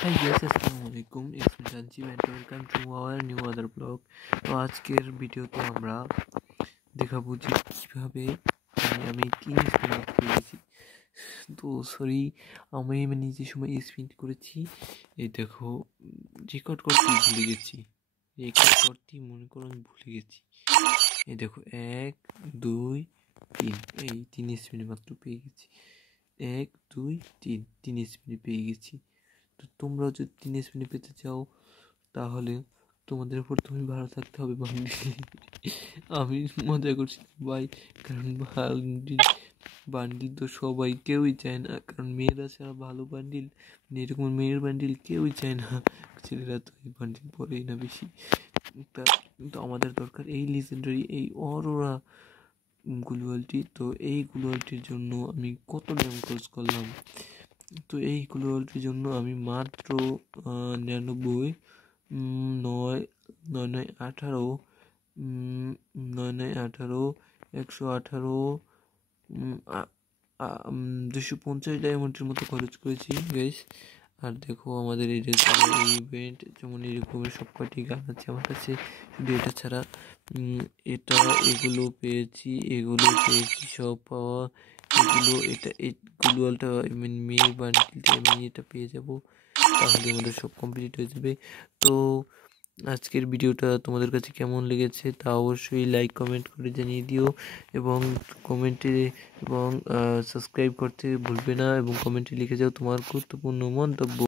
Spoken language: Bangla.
Hi guys, আসসালামু আলাইকুম। It's me Sanjeev and welcome to our new other blog. তো আজকের ভিডিওতে আমরা দেখাবো যে কিভাবে আমি 3 স্পিন করেছি। তো সরি, আমি যে সময় স্পিন করেছি এই দেখো রেকর্ড করতে ভুলে গেছি। মনে করো আমি ভুলে গেছি। এই দেখো 1 2 3 এই 3 স্পিন মাত্র পেয়ে গেছি। 1 2 3 3 স্পিন পেয়ে গেছি। তো তোমরাও যদি 3 স্পিনে পেতে চাও তাহলে তোমাদের প্রথমে ভালো থাকতে হবে বান্ডিল। আমি মজা করছি ভাই, কারণ বান্ডিল তো সবাই কেউই চায় না, কারণ মেয়েরা ছাড়া ভালো বান্ডিল এরকম মেয়ের বান্ডিল কেউই চায় না। ছেলেরা তো এই বান্ডিল পরেই না বেশি। তা কিন্তু আমাদের দরকার এই লিজেন্ডারি এই অরোরা গ্লোয়ালটি। তো এই গ্লোয়ালটির জন্য আমি কত দাম খরচ করলাম। তো এই গ্লোয়ালটির জন্য আমি মাত্র 99 9 9 9 18 9 9 18 118 250 ডায়মন্ডের মতো খরচ করেছি গাইস। আর দেখো আমাদের এই ইভেন্ট যেমন এরকমের সব কয়টি গান আছে আমার কাছে, শুধু এটা ছাড়া এগুলো পেয়েছি সব পাওয়া। এগুলোটা মেয়ে বান্ডিলটা আমি এটা পেয়ে যাব, তাহলে আমাদের সব কমপ্লিট হয়ে যাবে। তো আজকের ভিডিওটা তোমাদের কাছে কেমন লেগেছে তা অবশ্যই লাইক কমেন্ট করে জানিয়ে দিও, এবং কমেন্টে এবং সাবস্ক্রাইব করতে ভুলবে না, এবং কমেন্টে লিখে যাও তোমার গুরুত্বপূর্ণ মন্তব্য।